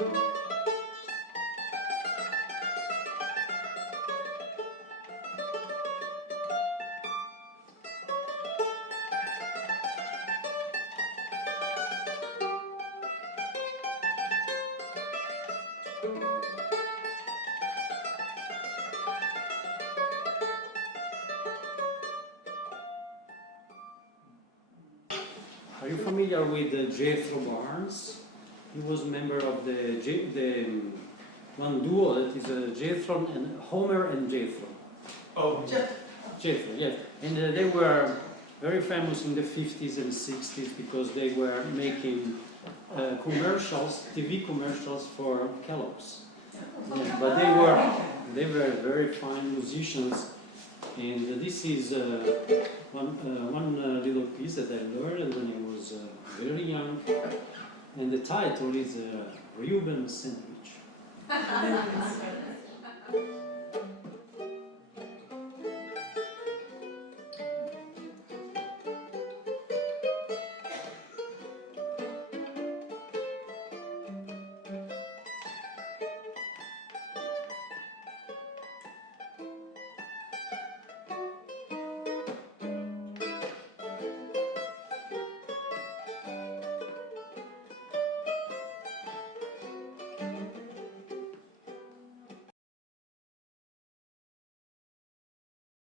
Are you familiar with Jethro Barnes? He was member of the one duo that is Jethro and Homer and Jethro. Oh, Jethro, yes. And they were very famous in the 50s and 60s because they were making commercials, TV commercials for Kellogg's. Yeah, but they were very fine musicians. And this is one little piece that I learned when I was very young, and the title is Reuben Sandwich.